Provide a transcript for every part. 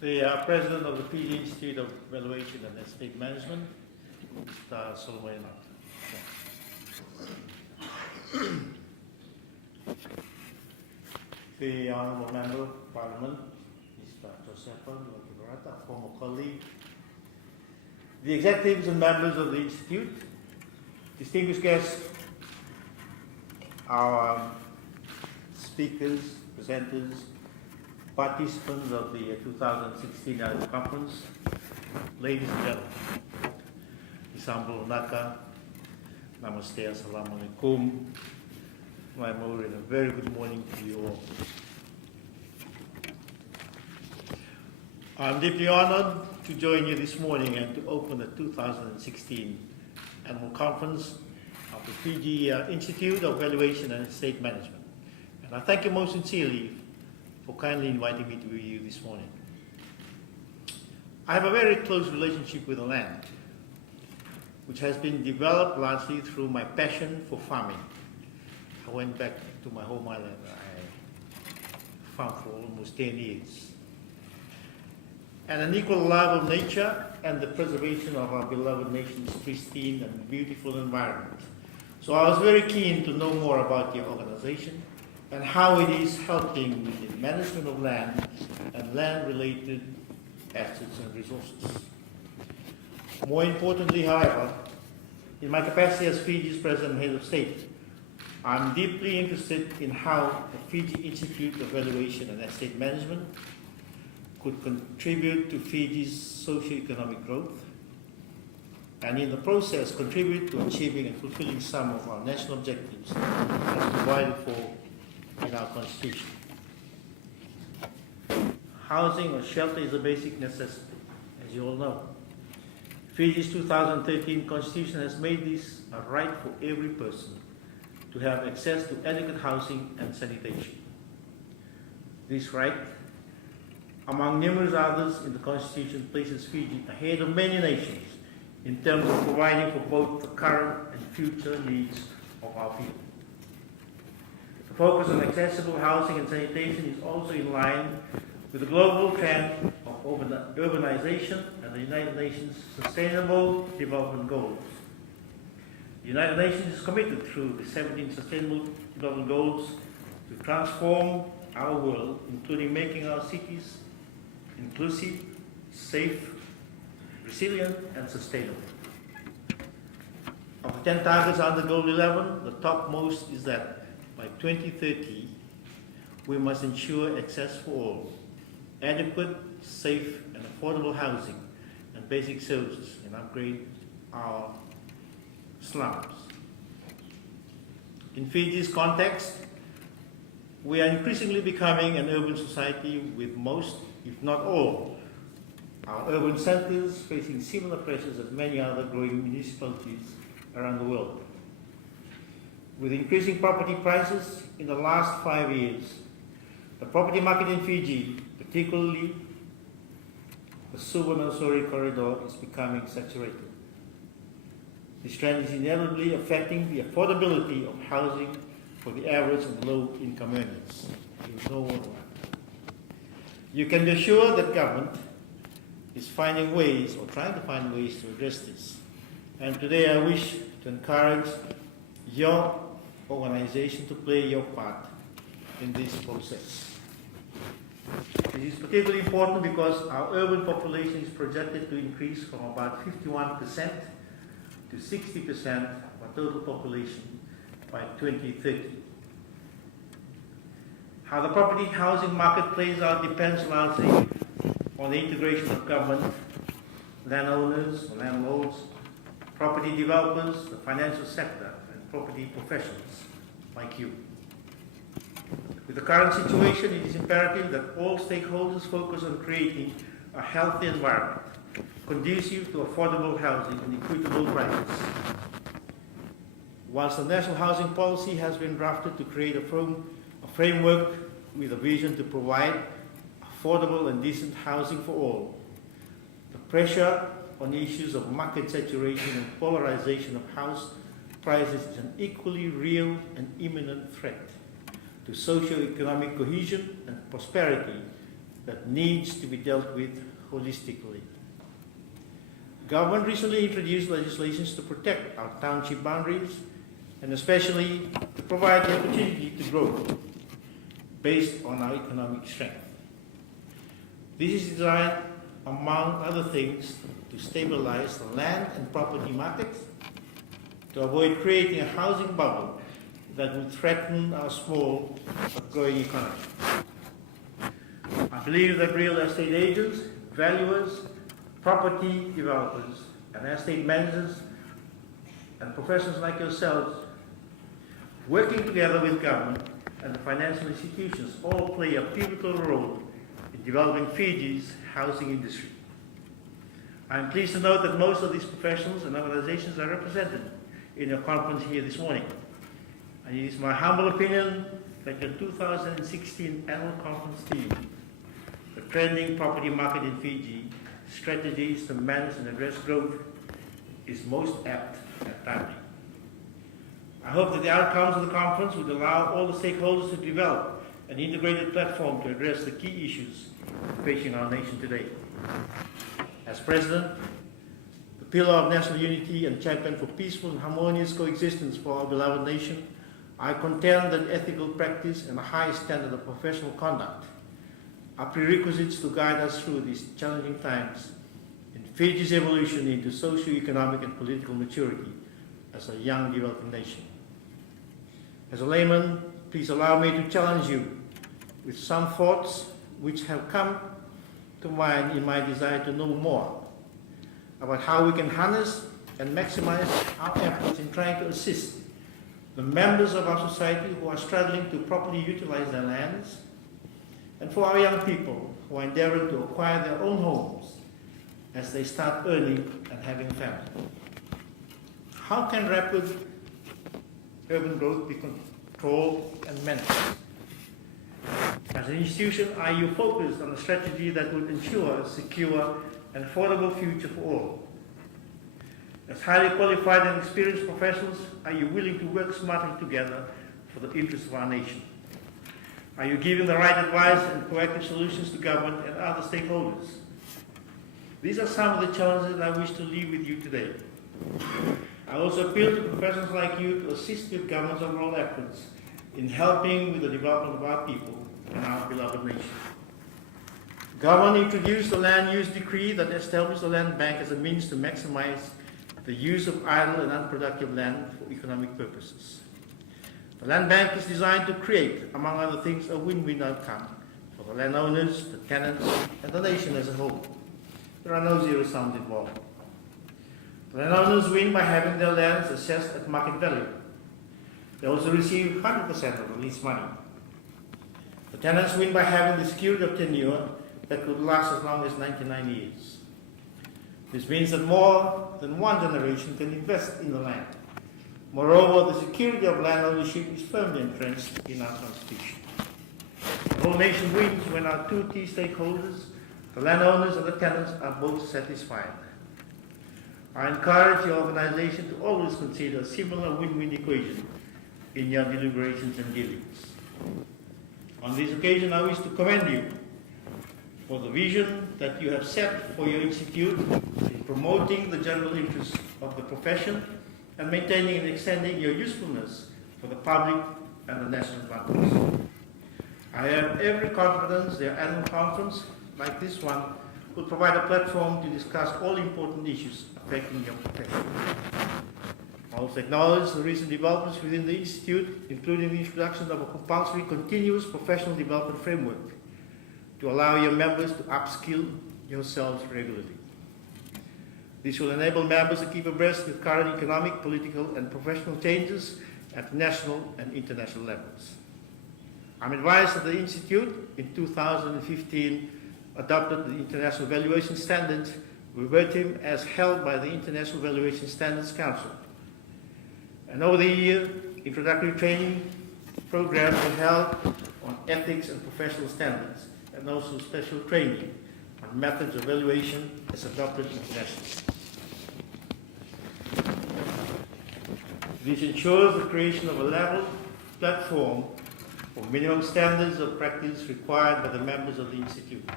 The President of the Fiji Institute of Evaluation and Estate Management, Mr. Solomon. The Honourable Member of Parliament, Mr. Josefa, a former colleague, the executives and members of the Institute, distinguished guests, our speakers, presenters, participants of the 2016 Annual Conference, ladies and gentlemen, Isambul Naka, Namaste, Assalamu Alaikum, my more and a very good morning to you all. I'm deeply honored to join you this morning and to open the 2016 Annual Conference of the Fiji Institute of Evaluation and Estate Management. And I thank you most sincerely for kindly inviting me to be with you this morning. I have a very close relationship with the land, which has been developed largely through my passion for farming. I went back to my home island. I farmed for almost 10 years. And an equal love of nature and the preservation of our beloved nation's pristine and beautiful environment. So I was very keen to know more about your organization and how it is helping with the management of land and land-related assets and resources. More importantly, however, in my capacity as Fiji's President and Head of State, I'm deeply interested in how the Fiji Institute of Evaluation and Estate Management could contribute to Fiji's socio-economic growth and in the process contribute to achieving and fulfilling some of our national objectives as provided for in our Constitution. Housing or shelter is a basic necessity, as you all know. Fiji's 2013 Constitution has made this a right for every person to have access to adequate housing and sanitation. This right, among numerous others in the Constitution, places Fiji ahead of many nations in terms of providing for both the current and future needs of our people. The focus on accessible housing and sanitation is also in line with the global trend of urbanization and the United Nations Sustainable Development Goals. The United Nations is committed through the 17 Sustainable Development Goals to transform our world, including making our cities inclusive, safe, resilient, and sustainable. Of the 10 targets under Goal 11, the topmost is that by 2030, we must ensure access for all, adequate, safe, and affordable housing and basic services, and upgrade our slums. In Fiji's context, we are increasingly becoming an urban society with most, if not all, our urban centers facing similar pressures as many other growing municipalities around the world. With increasing property prices in the last 5 years, the property market in Fiji, particularly the Suvarnasori corridor, is becoming saturated. This trend is inevitably affecting the affordability of housing for the average and low-income earners. You know what? You can be sure that government is finding ways or trying to find ways to address this. And today I wish to encourage your organization to play your part in this process. This is particularly important because our urban population is projected to increase from about 51% to 60% of our total population by 2030. How the property housing market plays out depends largely on the integration of government, landowners, landlords, property developers, the financial sector, and property professionals like you. With the current situation, it is imperative that all stakeholders focus on creating a healthy environment, conducive to affordable housing and equitable prices. Whilst the National Housing Policy has been drafted to create a framework with a vision to provide affordable and decent housing for all, the pressure on issues of market saturation and polarization of house prices is an equally real and imminent threat to socio-economic cohesion and prosperity that needs to be dealt with holistically. Government recently introduced legislation to protect our township boundaries and especially to provide the opportunity to grow based on our economic strength. This is designed, among other things, to stabilize the land and property markets, to avoid creating a housing bubble that would threaten our small but growing economy. I believe that real estate agents, valuers, property developers, and estate managers, and professionals like yourselves, working together with government and the financial institutions, all play a pivotal role in developing Fiji's housing industry. I am pleased to note that most of these professionals and organizations are represented in your conference here this morning. And it is my humble opinion that your 2016 annual conference theme, the trending property market in Fiji, strategies to manage and address growth, is most apt and timely. I hope that the outcomes of the conference would allow all the stakeholders to develop an integrated platform to address the key issues facing our nation today. As President, the pillar of national unity and champion for peaceful and harmonious coexistence for our beloved nation, I contend that ethical practice and a high standard of professional conduct are prerequisites to guide us through these challenging times in Fiji's evolution into socio-economic and political maturity as a young developing nation. As a layman, please allow me to challenge you with some thoughts which have come to mind in my desire to know more about how we can harness and maximize our efforts in trying to assist the members of our society who are struggling to properly utilize their lands, and for our young people who are endeavoring to acquire their own homes as they start earning and having a family. How can rapid urban growth be controlled and managed? As an institution, are you focused on a strategy that would ensure a secure and affordable future for all? As highly qualified and experienced professionals, are you willing to work smartly together for the interests of our nation? Are you giving the right advice and proactive solutions to government and other stakeholders? These are some of the challenges that I wish to leave with you today. I also appeal to professionals like you to assist with government's overall efforts in helping with the development of our people and our beloved nation. Government introduced the Land Use Decree that established the Land Bank as a means to maximize the use of idle and unproductive land for economic purposes. The Land Bank is designed to create, among other things, a win-win outcome for the landowners, the tenants, and the nation as a whole. There are no zero sums involved. The landowners win by having their lands assessed at market value. They also receive 100% of the lease money. The tenants win by having the security of tenure that could last as long as 99 years. This means that more than one generation can invest in the land. Moreover, the security of land ownership is firmly entrenched in our Constitution. The whole nation wins when our two key stakeholders, the landowners and the tenants, are both satisfied. I encourage your organization to always consider a similar win-win equation in your deliberations and dealings. On this occasion, I wish to commend you for the vision that you have set for your institute in promoting the general interests of the profession and maintaining and extending your usefulness for the public and the national advantage. I have every confidence their annual conference, like this one, will provide a platform to discuss all important issues affecting your profession. I also acknowledge the recent developments within the Institute, including the introduction of a compulsory continuous professional development framework to allow your members to upskill yourselves regularly. This will enable members to keep abreast with current economic, political, and professional changes at national and international levels. I'm advised that the Institute in 2015 adopted the International Valuation Standards, verbatim as held by the International Valuation Standards Council. And over the year, introductory training programs were held on ethics and professional standards, and also special training on methods of valuation as adopted internationally. This ensures the creation of a level platform for minimum standards of practice required by the members of the Institute.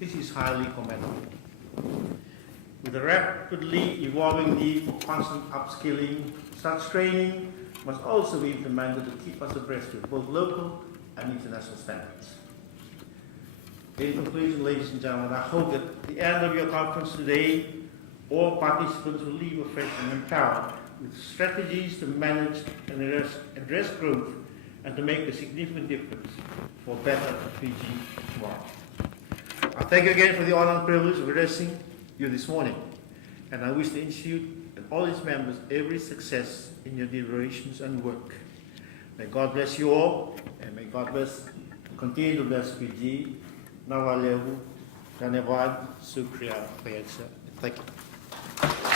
This is highly commendable. With a rapidly evolving need for constant upskilling, such training must also be implemented to keep us abreast with both local and international standards. In conclusion, ladies and gentlemen, I hope that at the end of your conference today, all participants will leave afresh and empowered with strategies to manage and address growth and to make a significant difference for better Fiji tomorrow. I thank you again for the honor and privilege of addressing you this morning, and I wish the Institute and all its members every success in your deliberations and work. May God bless you all, and may God continue to bless Fiji. Nawalevu, Dhanewad, Sukriya, Thank you.